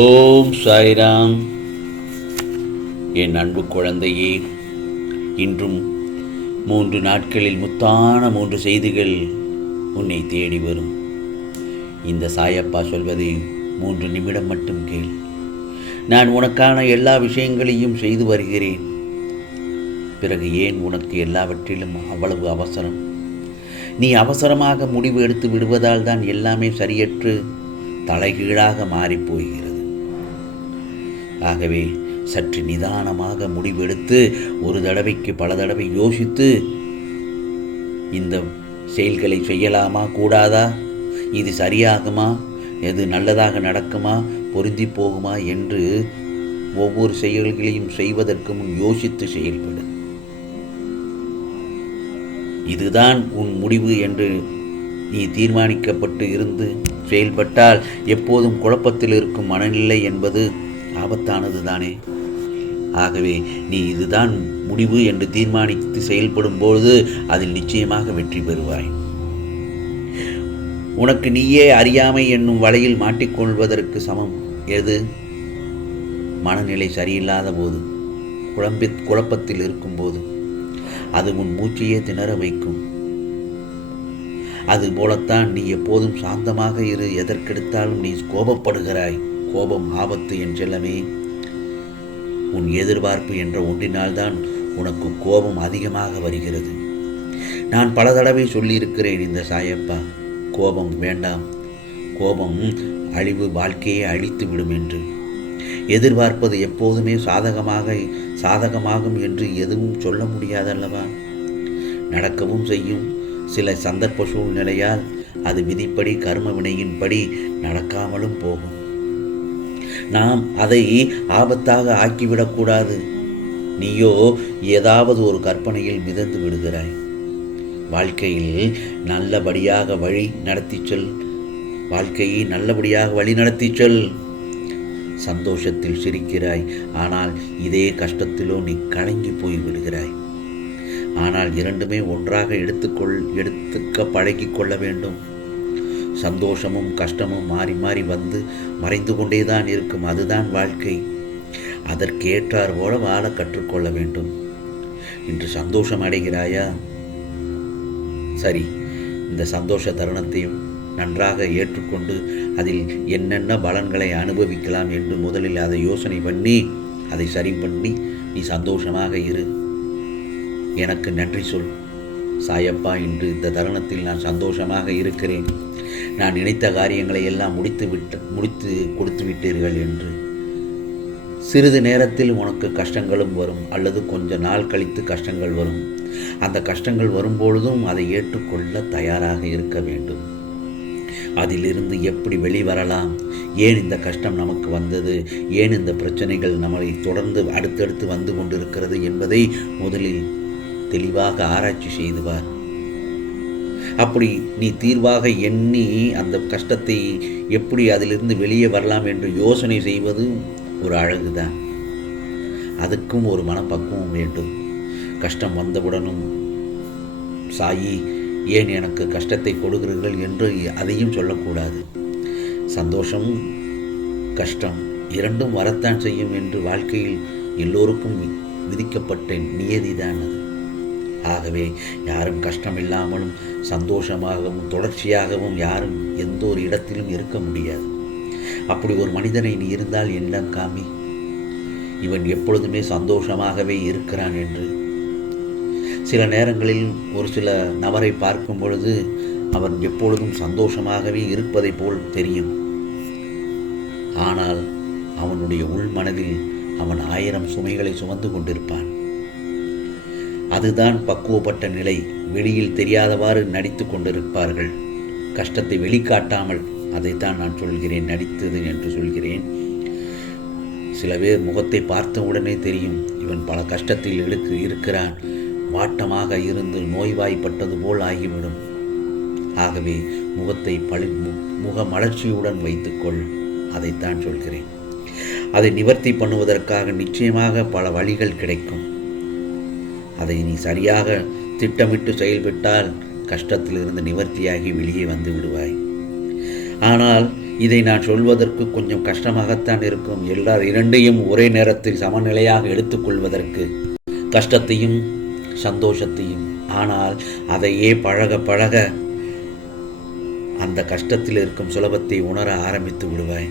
ஓம் சாய்ராம். என் அன்பு குழந்தையே, இன்றும் 3 நாட்களில் முத்தான 3 செய்திகள் உன்னை தேடி வரும். இந்த சாயப்பா சொல்வதை 3 நிமிடம் மட்டும் கேள். நான் உனக்கான எல்லா விஷயங்களையும் செய்து வருகிறேன். பிறகு ஏன் உனக்கு எல்லாவற்றிலும் அவ்வளவு அவசரம்? நீ அவசரமாக முடிவு எடுத்து விடுவதால் தான் எல்லாமே சரியற்று தலைகீழாக மாறிப்போகிறது. ஆகவே சற்று நிதானமாக முடிவெடுத்து ஒரு தடவைக்கு பல தடவை யோசித்து இந்த செயல்களை செய்யலாமா கூடாதா, இது சரியாகுமா, எது நல்லதாக நடக்குமா, பொருந்தி போகுமா என்று ஒவ்வொரு செயல்களையும் செய்வதற்கு முன் யோசித்து செயல்படு. இதுதான் உன் முடிவு என்று நீ தீர்மானிக்கப்பட்டு இருந்து செயல்பட்டால் எப்போதும் குழப்பத்தில் இருக்கும் மனநிலை என்பது ஆபத்தானது தானே. ஆகவே நீ இதுதான் முடிவு என்று தீர்மானித்து செயல்படும் பொழுது அதில் நிச்சயமாக வெற்றி பெறுவாய். உனக்கு நீயே அறியாமை என்னும் வலையில் மாட்டிக்கொள்வதற்கு சமம் எது? மனநிலை சரியில்லாத போது, குழப்பத்தில் இருக்கும்போது அது உன் மூச்சையே திணற வைக்கும். அதுபோலத்தான் நீ எப்போதும் சாந்தமாக இரு. எதற்கெடுத்தாலும் நீ கோபப்படுகிறாய். கோபம் ஆபத்து என் செல்லமே. உன் எதிர்பார்ப்பு என்ற ஒன்றினால்தான் உனக்கு கோபம் அதிகமாக வருகிறது. நான் பல தடவை சொல்லியிருக்கிறேன் இந்த சாயப்பா, கோபம் வேண்டாம், கோபம் அழிவு, வாழ்க்கையை அழித்து விடும் என்று. எதிர்பார்ப்பது எப்போதுமே சாதகமாகும் என்று எதுவும் சொல்ல முடியாதல்லவா? நடக்கவும் செய்யும். சில சந்தர்ப்ப சூழ்நிலையால் அது விதிப்படி, கர்ம வினையின்படி நடக்காமலும் போகும். நாம் அதை ஆபத்தாக ஆக்கிவிடக்கூடாது. நீயோ ஏதாவது ஒரு கற்பனையில் மிதந்து விடுகிறாய். வாழ்க்கையில் நல்லபடியாக வழி நடத்தி செல். சந்தோஷத்தில் சிரிக்கிறாய், ஆனால் இதே கஷ்டத்திலோ நீ கலங்கி போய் விடுகிறாய். ஆனால் இரண்டுமே ஒன்றாக எடுத்துக்க பழகிக்கொள்ள வேண்டும். சந்தோஷமும் கஷ்டமும் மாறி மாறி வந்து மறைந்து கொண்டேதான் இருக்கும். அதுதான் வாழ்க்கை. அதற்கேற்றார் போல வாழ கற்றுக்கொள்ள வேண்டும். இன்று சந்தோஷம் அடைகிறாயா? சரி, இந்த சந்தோஷ தருணத்தையும் நன்றாக ஏற்றுக்கொண்டு அதில் என்னென்ன பலன்களை அனுபவிக்கலாம் என்று முதலில் அதை யோசனை பண்ணி அதை சரி பண்ணி நீ சந்தோஷமாக இரு. எனக்கு நன்றி சொல். சாயப்பா, இன்று இந்த தருணத்தில் நான் சந்தோஷமாக இருக்கிறேன். நான் நினைத்த காரியங்களை எல்லாம் முடித்து கொடுத்து விட்டீர்கள் என்று. சிறிது நேரத்தில் உனக்கு கஷ்டங்களும் வரும், அல்லது கொஞ்ச நாள் கழித்து கஷ்டங்கள் வரும். அந்த கஷ்டங்கள் வரும்பொழுதும் அதை ஏற்றுக்கொள்ள தயாராக இருக்க வேண்டும். அதிலிருந்து எப்படி வெளிவரலாம், ஏன் இந்த கஷ்டம் நமக்கு வந்தது, ஏன் இந்த பிரச்சனைகள் நம்மளை தொடர்ந்து அடுத்தடுத்து வந்து கொண்டிருக்கிறது என்பதை முதலில் தெளிவாக ஆராய்ச்சி செய்துவார். அப்படி நீ தீர்வாக எண்ணி அந்த கஷ்டத்தை எப்படி அதிலிருந்து வெளியே வரலாம் என்று யோசனை செய்வது ஒரு அழகுதான். அதுக்கும் ஒரு மனப்பக்குவம் வேண்டும். கஷ்டம் வந்தவுடனும் சாயி, ஏன் எனக்கு கஷ்டத்தை கொடுக்கிறீர்கள் என்று அதையும் சொல்லக்கூடாது. சந்தோஷம் கஷ்டம் இரண்டும் வரத்தான் செய்யும் என்று வாழ்க்கையில் எல்லோருக்கும் விதிக்கப்பட்ட நியதிதான் அது. ஆகவே யாரும் கஷ்டம் இல்லாமலும் சந்தோஷமாகவும் தொடர்ச்சியாகவும் யாரும் எந்த ஒரு இடத்திலும் இருக்க முடியாது. அப்படி ஒரு மனிதனை நீ இருந்தால் என்னிடம் காமி, இவன் எப்பொழுதுமே சந்தோஷமாகவே இருக்கிறான் என்று. சில நேரங்களில் ஒரு சில நபரை பார்க்கும் பொழுது அவன் எப்பொழுதும் சந்தோஷமாகவே இருப்பதை போல் தெரியும். ஆனால் அவனுடைய உள்மனதில் அவன் 1000 சுமைகளை சுமந்து கொண்டிருப்பான். அதுதான் பக்குவப்பட்ட நிலை. வெளியில் தெரியாதவாறு நடித்து கொண்டிருப்பார்கள். கஷ்டத்தை வெளிக்காட்டாமல். அதைத்தான் நான் சொல்கிறேன், நடித்தது என்று சொல்கிறேன். சில பேர் முகத்தை பார்த்த உடனே தெரியும், இவன் பல கஷ்டத்தில் இருக்கிறான். வாட்டமாக இருந்து நோய்வாய்ப்பட்டது போல் ஆகிவிடும். ஆகவே முகத்தை முக மலர்ச்சியுடன் வைத்துக்கொள். அதைத்தான் சொல்கிறேன். அதை நிவர்த்தி பண்ணுவதற்காக நிச்சயமாக பல வழிகள் கிடைக்கும். அதை நீ சரியாக திட்டமிட்டு செயல்பட்டால் கஷ்டத்திலிருந்து நிவர்த்தியாகி வெளியே வந்து விடுவாய். ஆனால் இதை நான் சொல்வதற்கு கொஞ்சம் கஷ்டமாகத்தான் இருக்கும். இரண்டையும் ஒரே நேரத்தில் சமநிலையாக எடுத்துக்கொள்வதற்கு, கஷ்டத்தையும் சந்தோஷத்தையும். ஆனால் அதையே பழக பழக அந்த கஷ்டத்தில் இருக்கும் சுலபத்தை உணர ஆரம்பித்து விடுவாய்.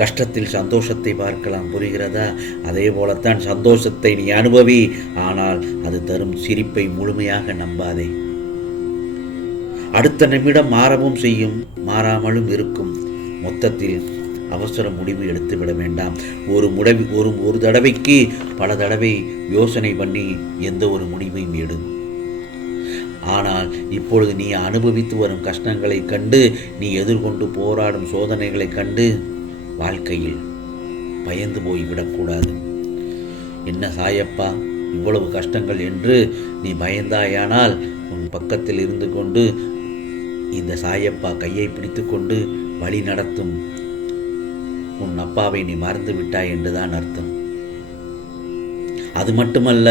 கஷ்டத்தில் சந்தோஷத்தை பார்க்கலாம், புரிகிறதா? அதே போலத்தான் சந்தோஷத்தை நீ அனுபவி, ஆனால் அது தரும் சிரிப்பை முழுமையாக நம்பாதே. அடுத்த நிமிடம் மாறவும் செய்யும், மாறாமலும் இருக்கும். மொத்தத்தில் அவசர முடிவு எடுத்துவிட வேண்டாம். ஒரு தடவைக்கு பல தடவை யோசனை பண்ணி எந்த ஒரு முடிவையும் எடு. ஆனால் இப்பொழுது நீ அனுபவித்து வரும் கஷ்டங்களை கண்டு, நீ எதிர்கொண்டு போராடும் சோதனைகளை கண்டு வாழ்க்கையில் பயந்து போய்விடக்கூடாது. என்ன சாயப்பா இவ்வளவு கஷ்டங்கள் என்று நீ பயந்தாயானால், உன் பக்கத்தில் இருந்து கொண்டு இந்த சாயப்பா கையை பிடித்து கொண்டு வழி நடத்தும் உன் அப்பாவை நீ மறந்து விட்டாய் என்றுதான் அர்த்தம். அது மட்டுமல்ல,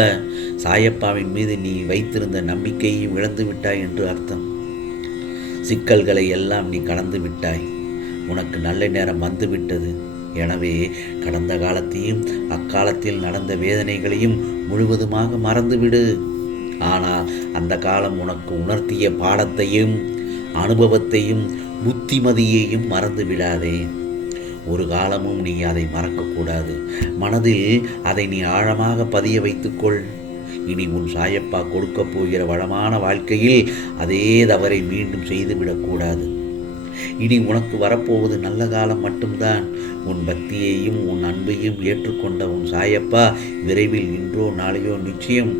சாயப்பாவின் மீது நீ வைத்திருந்த நம்பிக்கையையும் இழந்து விட்டாய் என்று அர்த்தம். சிக்கல்களை எல்லாம் நீ கடந்து விட்டாய். உனக்கு நல்ல நேரம் வந்துவிட்டது. எனவே கடந்த காலத்தையும் அக்காலத்தில் நடந்த வேதனைகளையும் முழுவதுமாக மறந்துவிடு. ஆனால் அந்த காலம் உனக்கு உணர்த்திய பாடத்தையும் அனுபவத்தையும் புத்திமதியையும் மறந்து விடாதே. ஒரு காலமும் நீ அதை மறக்கக்கூடாது. மனதில் அதை நீ ஆழமாக பதிய வைத்துக்கொள். இனி உன் சாயப்பா கொடுக்கப் போகிற வளமான வாழ்க்கையில் அதே தவறை மீண்டும் செய்துவிடக்கூடாது. இனி உனக்கு வரப்போவது நல்ல காலம் மட்டும்தான். உன் பக்தியையும் உன் அன்பையும் ஏற்றுக்கொண்ட உன் சாயப்பா விரைவில் இன்றோ நாளையோ நிச்சயம்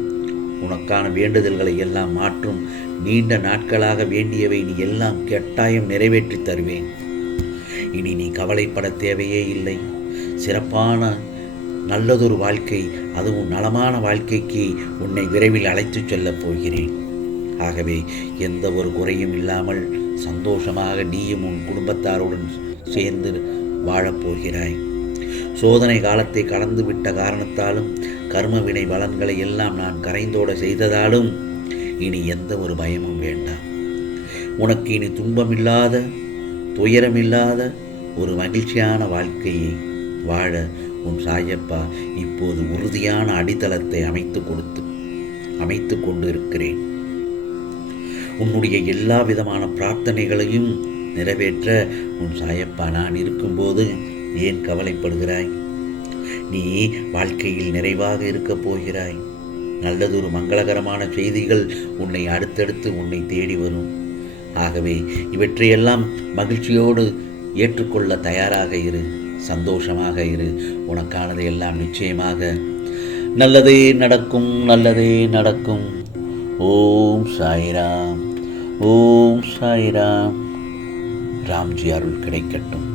உனக்கான வேண்டுதல்களை எல்லாம் மாற்றும். நீண்ட நாட்களாக வேண்டியவை நீ எல்லாம் கட்டாயம் நிறைவேற்றி தருவேன். இனி நீ கவலைப்பட தேவையே இல்லை. சிறப்பான நல்லதொரு வாழ்க்கை, அதுவும் நலமான வாழ்க்கைக்கு உன்னை விரைவில் அழைத்துச் செல்லப் போகிறேன். ஆகவே எந்த ஒரு குறையும் இல்லாமல் சந்தோஷமாக நீயும் உன் குடும்பத்தாருடன் சேர்ந்து வாழப்போகிறாய். சோதனை காலத்தை கடந்து விட்ட காரணத்தாலும் கர்ம வினை பலன்களை எல்லாம் நான் கரைந்தோட செய்ததாலும் இனி எந்த ஒரு பயமும் வேண்டாம். உனக்கு இனி துன்பமில்லாத துயரமில்லாத ஒரு மகிழ்ச்சியான வாழ்க்கையை வாழ உன் சாயப்பா இப்போது உறுதியான அடித்தளத்தை அமைத்து கொண்டு இருக்கிறேன். உன்னுடைய எல்லா விதமான பிரார்த்தனைகளையும் நிறைவேற்ற உன் சாயப்பா நான் இருக்கும்போது ஏன் கவலைப்படுகிறாய்? நீ வாழ்க்கையில் நிறைவாக இருக்கப் போகிறாய். நல்லதொரு மங்களகரமான செய்திகள் உன்னை அடுத்தடுத்து உன்னை தேடி வரும். ஆகவே இவற்றையெல்லாம் மகிழ்ச்சியோடு ஏற்றுக்கொள்ள தயாராக இரு, சந்தோஷமாக இரு. உனக்கானது எல்லாம் நிச்சயமாக நல்லதே நடக்கும், நல்லதே நடக்கும். ஓம் சாய்ராம், ஓம் சாய்ராம். ராம்ஜி அருள் கிடைக்கட்டும்.